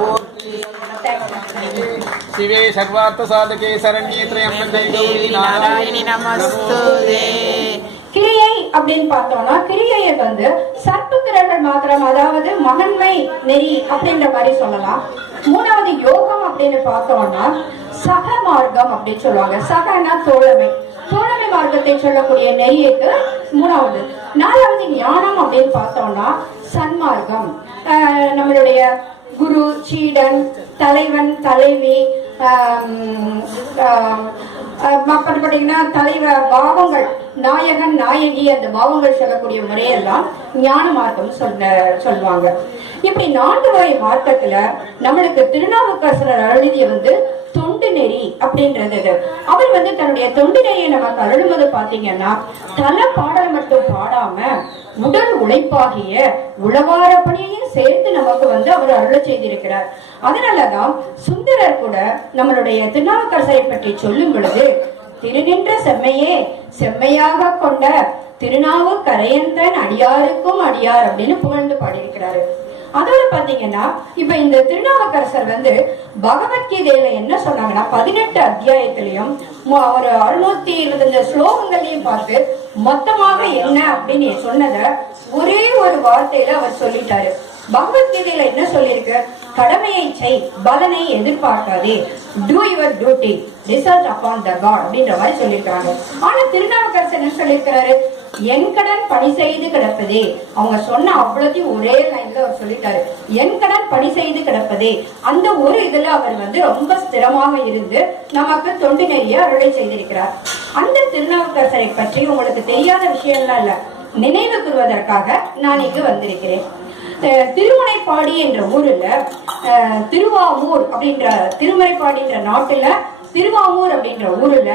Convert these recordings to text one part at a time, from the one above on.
போற்றி சிவே சர்வார்த்த சாதகே சரண்யே திரையம்பகை கௌரி நாராயணி. நமஸ்துதே. கிரியை அப்படின்னு பார்த்தோம்னா கிரியையை வந்து சற்புத்திரர்கள் மாத்திரம் அதாவது மகன்மை நெறி அப்படின்ற மாதிரி சொல்லலாம். மூணாவது யோகம் அப்படின்னு பார்த்தோம்னா சக மார்க்கம் அப்படின்னு சொல்லுவாங்க. சகனா தோழமை. தோழமை மார்க்கத்தை சொல்லக்கூடிய நெறியைக்கு மூணாவது நாலாவது ஞானம் அப்படின்னு பார்த்தோம்னா சன்மார்க்கம். நம்மளுடைய குரு சீடன் தலைவன் தலைவி அப்புறம் பார்த்தீங்கன்னா தலைவர் பாவங்கள் நாயகன் நாயகி அந்த பாவங்கள் சொல்லக்கூடிய முறையெல்லாம் ஞான மார்க்கம் சொன்ன சொல்லுவாங்க. இப்படி நான்கு வகை மார்க்கத்துல நம்மளுக்கு திருநாவுக்கரசர் எழுதிய வந்து தொண்டு நெறி அப்படின்றது அவர் வந்து தன்னுடைய தொண்டு நெறியை நம்ம தருளும்போது பாத்தீங்கன்னா தலை பாடல் மட்டும் பாடாம உடல் உழைப்பாகிய உழவார பணியையும் சேர்த்து நமக்கு வந்து அவர் அருளை செய்திருக்கிறார். அதனாலதான் சுந்தரர் கூட நம்மளுடைய திருநாவுக்கரசரை பற்றி சொல்லும் பொழுது திருநின்ற செம்மையே செம்மையாக கொண்ட திருநாவுக்கரையந்தன் அடியாருக்கும் அடியார் அப்படின்னு புகழ்ந்து பாடியிருக்கிறாரு. அதோட பாத்தீங்கன்னா இப்ப இந்த திருநாவுக்கரசர் வந்து பகவத்கீதையில என்ன சொன்னாங்கன்னா பதினெட்டு அத்தியாயத்திலையும் ஒரு அறுநூத்தி இருபத்தஞ்சு ஸ்லோகங்களையும் பார்த்து மொத்தமாக என்ன அப்படின்னு சொன்னத ஒரே ஒரு வார்த்தையில அவர் சொல்லிட்டாரு. பகவத்கீதையில என்ன சொல்லியிருக்கு? கடமையை செய் பலனை எதிர்பார்க்காதே. Do your duty result upon the god அப்படின்ற மாதிரி சொல்லியிருக்காங்க. ஆனா திருநாவுக்கரசர் என்ன சொல்லியிருக்கிறாரு? என் கடன் பணி செய்து கிடப்பதே. அவங்க சொன்ன அவ்வளோத்தையும் ஒரே லைன்ல அவர் சொல்லிட்டாரு. என் கடன் பணி செய்து கிடப்பதே. அந்த ஒரு இதுல அவர் வந்து ரொம்ப ஸ்திரமாக இருந்து நமக்கு தொண்டு நெறிய அருளை செய்திருக்கிறார். அந்த திருநாவுக்கரசரை பற்றி உங்களுக்கு தெரியாத விஷயம்லாம் இல்ல. நினைவு கூறுவதற்காக நான் இங்கு வந்திருக்கிறேன். திருமுனைப்பாடி என்ற ஊர்ல அஹ், திருவாமூர் அப்படின்ற திருமறைப்பாடின்ற நாட்டுல திருவாமூர் அப்படின்ற ஊர்ல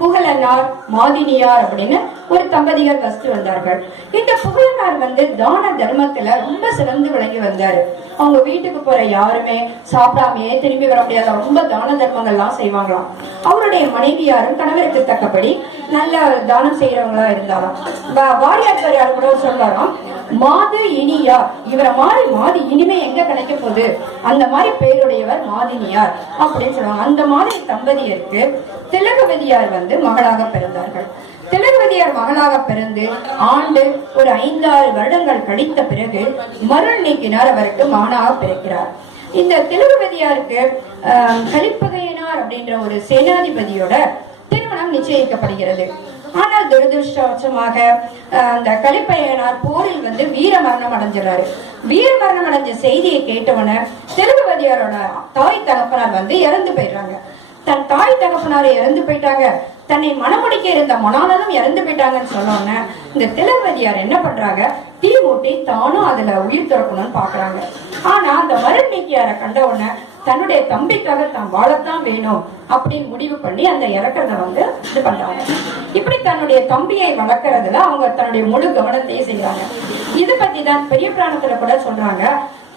புகழனார் மாதினியார் அப்படின்னு ஒரு தம்பதிகள் வசித்து வந்தார்கள். இந்த புகழனார் வந்து தான தர்மத்துல ரொம்ப சிறந்து விளங்கி வந்தாரு. அவங்க வீட்டுக்கு போற யாருமே சாப்பிடாமையே திரும்பி வர முடியாத ரொம்ப தான தர்மங்கள்லாம் செய்வாங்களாம். அவருடைய மனைவியாரும் கணவருக்கு தக்கபடி நல்ல தானம் செய்யறவங்களா இருந்தாலும் வா- வாரியார் கூட சொல்றாராம் மாது இனியா இவரை மாதிரி மாதி இனிமே எங்க கிடைக்க போகுது? அந்த மாதிரி பெயருடையவர் மாதினியார் அப்படின்னு சொல்லுவாங்க. அந்த மாதிரி தம்பதியருக்கு திலகவதியார் வந்து மகளாக பிறந்தார்கள். திலகவதியார் மகளாக பிறந்து ஆண்டு ஒரு ஐந்தாறு வருடங்கள் கழித்த பிறகு மருள் நீக்கினார் அவருக்கு மகனாக பிறக்கிறார். இந்த திலகவதியாருக்கு ஆஹ், கலிப்பகையனார் அப்படின்ற ஒரு சேனாதிபதியோட திருமணம் நிச்சயிக்கப்படுகிறது? ஆனால் துரதிருஷ்டவசமாக அந்த கலிப்பையனார் போரில் வந்து வீர மரணம் அடைஞ்சிடாரு வீர மரணம் அடைஞ்ச செய்தியை கேட்டவன திருபதியாரோட தாய் தகப்பனார் வந்து இறந்து போயிடுறாங்க. தன் தாய் தகப்பனார் இறந்து போயிட்டாங்க. தன்னை மணமுடிக்க இருந்த மணாளனும் இறந்து போயிட்டாங்கன்னு சொன்னோன்னே இந்த திலகவதியார் என்ன பண்றாங்க? தீ மூட்டி தானும் அதுல உயிர் திறக்கணும்னு பாக்குறாங்க ஆனா அந்த மருள் நீக்கியாரை கண்ட உடனே தன்னுடைய தம்பிக்காக தான் வாழத்தான் வேணும் அப்படின்னு முடிவு பண்ணி அந்த இறக்கிறத வந்து இது பண்றாங்க. இப்படி தன்னுடைய தம்பியை வளர்க்கறதுல அவங்க தன்னுடைய முழு கவனத்தையே செய்யறாங்க இது பத்தி தான் பெரிய புராணத்துல கூட சொல்றாங்க.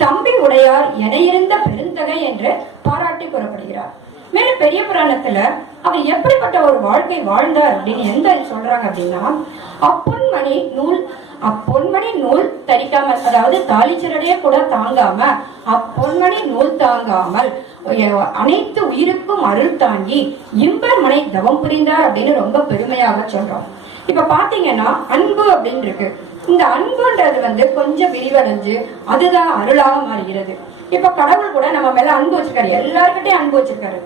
தம்பி உடையார் எனையிருந்த பெருந்தகை என்று பாராட்டி கூறப்படுகிறார். மேலும் பெரிய புராணத்துல அவர் எப்படிப்பட்ட ஒரு வாழ்க்கை வாழ்ந்தார் அப்படின்னு எந்த சொல்றாங்க அப்படின்னா அப்பொன்மணி நூல் அப்பொன்மணி நூல் தரிக்காமல் அதாவது தாலிச்சிரடையே கூட தாங்காம அப்பொன்மணி நூல் தாங்காமல் அனைத்து உயிருக்கும் அருள் தாங்கி இன்பமனை தவம் புரிந்தார் அப்படின்னு ரொம்ப பெருமையாக சொல்றோம். இப்ப பாத்தீங்கன்னா அன்பு அப்படின்னு இருக்கு. இந்த அன்புன்றது வந்து கொஞ்சம் விரிவடைஞ்சு அதுதான் அருளாக மாறுகிறது. இப்ப கடவுள் கூட நம்ம மேல அன்பு வச்சிருக்காரு. எல்லார்கிட்டயும் அன்பு வச்சிருக்காரு.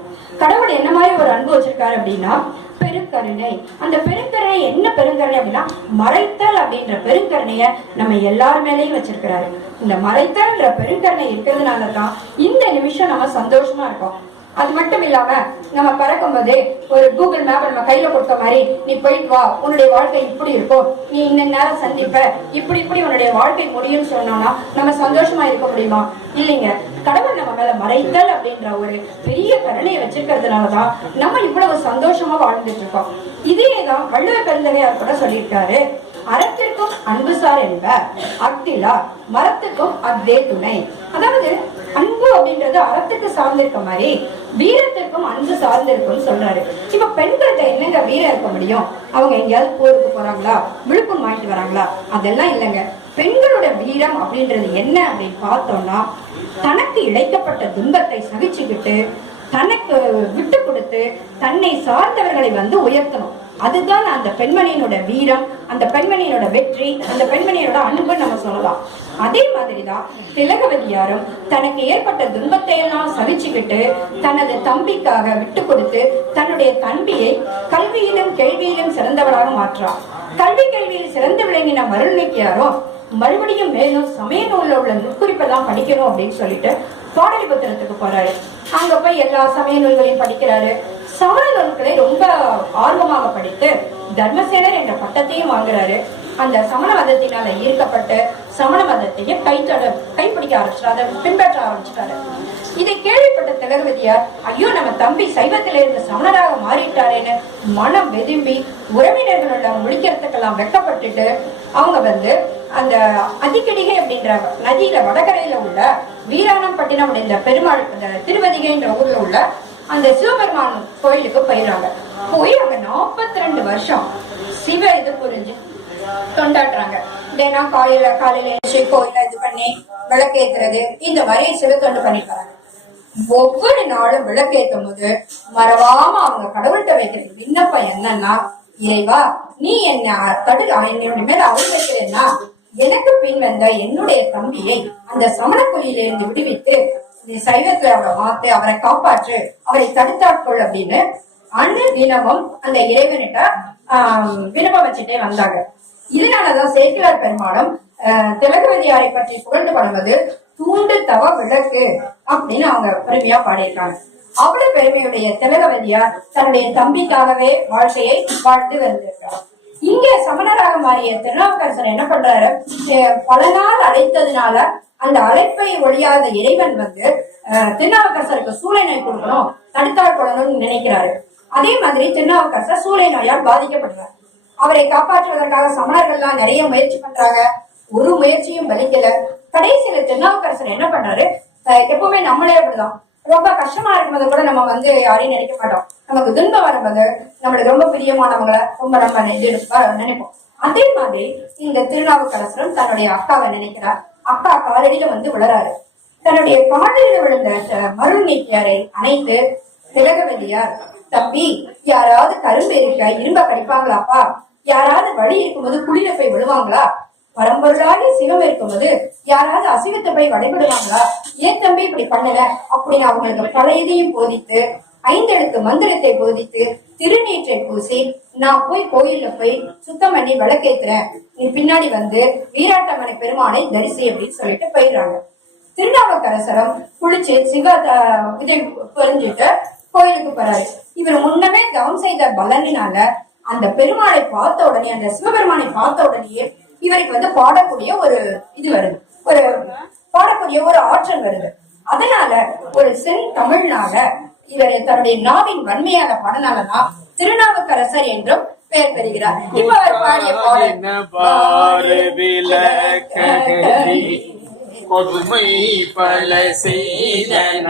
கடவுள் என்ன மாதிரி ஒரு அன்பு வச்சிருக்காரு அப்படின்னா பெருங்கருணை. அந்த பெருங்கருணை என்ன பெருங்கருணை அப்படின்னா மறைத்தல் அப்படின்ற பெருங்கருணைய நம்ம எல்லார் மேலயும் வச்சிருக்கிறாரு. இந்த மறைத்தல்ன்ற பெருங்கருணை இருக்கிறதுனால தான் இந்த நிமிஷம் நம்ம சந்தோஷமா இருக்கோம். அது மட்டும் இல்லாம நம்ம பறக்கும் போது ஒரு கூகுள் மேப் நம்ம கையில கொடுத்த மாதிரி நீ போயிட்டு வா உன்னுடைய வாழ்க்கை இப்படி இருக்கும். நீ இந்த நேரம் சந்திப்ப. இப்படி இப்படி உன்னுடைய வாழ்க்கை முடியும்னு சொன்னோம்னா நம்ம சந்தோஷமா இருக்க முடியுமா? இல்லைங்க. கடவுள் நம்ம மேல மறைத்தல் அப்படின்ற ஒரு பெரிய கருணையை வச்சிருக்கிறதுனாலதான் நம்ம இவ்வளவு சந்தோஷமா வாழ்ந்துட்டு இருக்கோம். இதே தான் வள்ளுவ பெருந்தகையார் கூட சொல்லியிருக்காரு. அறத்திற்கும் அன்புசார் என்ப அக்திலா மரத்துக்கும் அக்தே துணை. அதாவது அன்பு அப்படின்றது அறத்துக்கு சார்ந்திருக்க மாதிரி வீரத்திற்கும் அன்பு சார்ந்திருக்கும்னு சொல்றாரு. இப்ப பெண்கள்கிட்ட என்னங்க வீரம் இருக்க முடியும்? அவங்க எங்கேயாவது போருக்கு போறாங்களா? விழுப்புரம் வாங்கிட்டு வராங்களா? அதெல்லாம் இல்லைங்க. பெண்களோட வீரம் அப்படின்றது என்ன அப்படின்னு பார்த்தோம்னா தனக்கு இழைக்கப்பட்ட துன்பத்தை சகிச்சுக்கிட்டு தனக்கு விட்டு கொடுத்து தன்னை சார்ந்தவர்களை வந்து உயர்த்தணும். அதுதான் அந்த பெண்மணியினோட வீரம் அந்த பெண்மணியினோட வெற்றி அந்த பெண்மணியோட அன்பு நம்ம சொல்லலாம். அதே மாதிரிதான் திலகவதியாரும் தனக்கு ஏற்பட்ட துன்பத்தை எல்லாம் சகிச்சுக்கிட்டு தனது தம்பிக்காக விட்டு கொடுத்து தன்னுடைய தம்பியை கல்வியிலும் கேள்வியிலும் சிறந்தவராக மாற்றார். கல்வி கேள்வியில் சிறந்து விளங்கின மருள்நிக்கியாரும் மறுபடியும் மேலும் சமய நூலில் உள்ள நுட்குறிப்பெல்லாம் படிக்கணும் அப்படின்னு சொல்லிட்டு பாடலிபுத்திரத்துக்கு போறாரு. அங்க போய் எல்லா சமய நூல்களையும் படிக்கிறாரு. சமண நூல்களை ரொம்ப ஆர்வமாக படித்து தர்மசேனர் என்ற பட்டத்தையும் வாங்குறாரு. அந்த சமண மதத்தினால ஈர்க்கப்பட்டு சமண மதத்தையும் கைத்தட கைப்பிடிக்க ஆரம்பிச்சிட்டாரு அதை பின்பற்ற ஆரம்பிச்சிட்டாரு. இதை கேள்விப்பட்ட திலகவதியார் ஐயோ நம்ம தம்பி சைவத்தில இருந்து சமணராக மாறிட்டாரேன்னு மனம் வெதும்பி உறவினர்களோட முழிக்கிறதுக்கெல்லாம் வெக்கப்பட்டுட்டு அவங்க வந்து அந்த அதிக்கடிகை அப்படின்ற நதியில வடகரையில உள்ள வீராணம்பட்டினம் அப்படின்ற பெருமாள் அந்த திருவதிகைன்ற ஊர்ல உள்ள அந்த சிவபெருமான் கோயிலுக்கு போயிடுறாங்க. போய் அங்க நாற்பத்தி ரெண்டு வருஷம் சிவ இது புரிஞ்சு தொண்டாடுறாங்க தினம் காலையில காலையில எழுச்சி கோயில இது பண்ணி விளக்கேத்துறது இந்த மாதிரி சிவத்தொண்டு பண்ணிட்டு வராங்க ஒவ்வொரு நாளும் விளக்கேற்றும் போது மறவாம அவங்க கடவுள்கிட்ட வைக்கிற விண்ணப்பம் என்னன்னா இறைவா நீ என்ன தடு என்னுடைய மேல அருள் வைக்கிறேன்னா எனக்கு பின் வந்த என்னுடைய தம்பியை அந்த சமண இருந்து விடுவித்து நீ சைவத்துல அவரை மாத்து அவரை காப்பாற்று அவரை தடுத்தாட்கொள் அப்படின்னு அன்று தினமும் அந்த இறைவனிட்ட ஆஹ் விண்ணப்பம் வச்சுட்டே வந்தாங்க. இதனாலதான் சேக்கிலார் பெருமாளும் ஆஹ் திலகவதியாரை பற்றி புகழ்ந்து பாடுவது தூண்டு தவ விளக்கு அப்படின்னு அவங்க பெருமையா பாடியிருக்காங்க. அவ்வளவு பெருமையுடைய திலகவதியார் தன்னுடைய தம்பிக்காகவே வாழ்க்கையை வாழ்ந்து வந்திருக்கார் இங்க சமணராக மாறிய திருநாவுக்கரசர் என்ன பண்றாரு? பல நாள் அழைத்ததுனால அந்த அழைப்பை ஒழியாத இறைவன் வந்து அஹ், திருநாவுக்கரசருக்கு சூளை நோய் கொடுக்கணும் தடுத்தாள் கொள்ளணும்னு நினைக்கிறாரு. அதே மாதிரி திருநாவுக்கரசர் சூளை நோயால் பாதிக்கப்படுறார் அவரை காப்பாற்றுவதற்காக சமணர்கள்லாம் நிறைய முயற்சி பண்றாங்க. ஒரு முயற்சியும் வலிக்கல கடைசியில திருநாவுக்கரசர் என்ன பண்றாரு? அஹ் எப்பவுமே நம்மளே அப்படிதான். ரொம்ப கஷ்டமா இருக்கும்போது கூட நம்ம வந்து யாரையும் நினைக்க மாட்டோம். நமக்கு துன்பம் வரும்போது நம்மளுக்கு ரொம்ப பிரியமானவங்களை ரொம்ப நம்ம இது நினைப்போம். அதே மாதிரி இந்த திருநாவுக்கரசரும் தன்னுடைய அக்காவை நினைக்கிறார். அக்கா காலடியில வந்து விழறாரு தன்னுடைய காலடியில விழுந்த மருள் நீக்கியாரை அணைத்து இருக்கும் தம்பி யாராவது கரும்பு இருக்க இரும்ப கடிப்பாங்களாப்பா? யாராவது வழி இருக்கும்போது குளிர போய் விழுவாங்களா? பரம்பொருளாகிய சிவம் இருக்கும்போது யாராவது அசிவத்தை போய் வடைபடுவாங்களா ஏன் தம்பி இப்படி பண்ணல? அப்படின்னு அவங்களுக்கு பல இதையும் போதித்து ஐந்தெழுத்து மந்திரத்தை போதித்து திருநீற்றை பூசி நான் போய் கோயில்ல போய் சுத்தம் பண்ணி விளக்கேத்துறேன். நீ பின்னாடி வந்து வீராட்டமனை பெருமானை தரிசி அப்படின்னு சொல்லிட்டு போயிடுறாங்க. திருநாவுக்கரசரம் குளிச்சு சிவ உதவி இதை புரிஞ்சுட்டு கோயிலுக்கு போறாரு. இவர் முன்னமே தவம் செய்த பலனினால அந்த பெருமாளை பார்த்த உடனே அந்த சிவபெருமானை பார்த்த உடனேயே இவருக்கு வந்து பாடக்கூடிய ஒரு இது வருது. ஒரு பாடக்கூடிய ஒரு ஆற்றல் வருது. அதனால ஒரு சென் தமிழ்னால இவர் தன்னுடைய நாவின் வன்மையான பாடனாலதான் திருநாவுக்கரசர் என்றும் பெயர் பெறுகிறார். இப்ப அவர் பாடிய கொடுமை பல செய்தன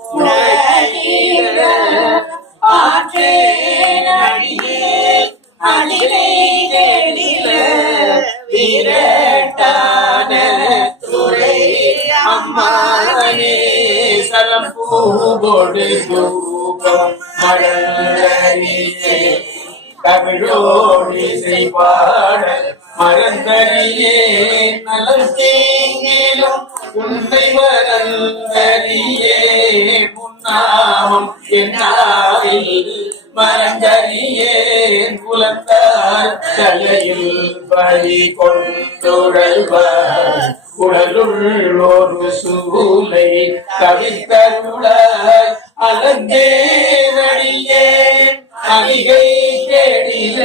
தூக்கம் தமிழோடி செய்வாட மறந்தறியே. நலம் தீங்கிலும் உன்னை மறந்தறியே. முன்னாமம் என்னாவில் மறந்தறியேன் புலத்தார் தலையில் பலி கொண்டுழல்வார் குடலுள்ளோர் சூலை கவிதருள அலந்தேவடியே அணிகை கேடில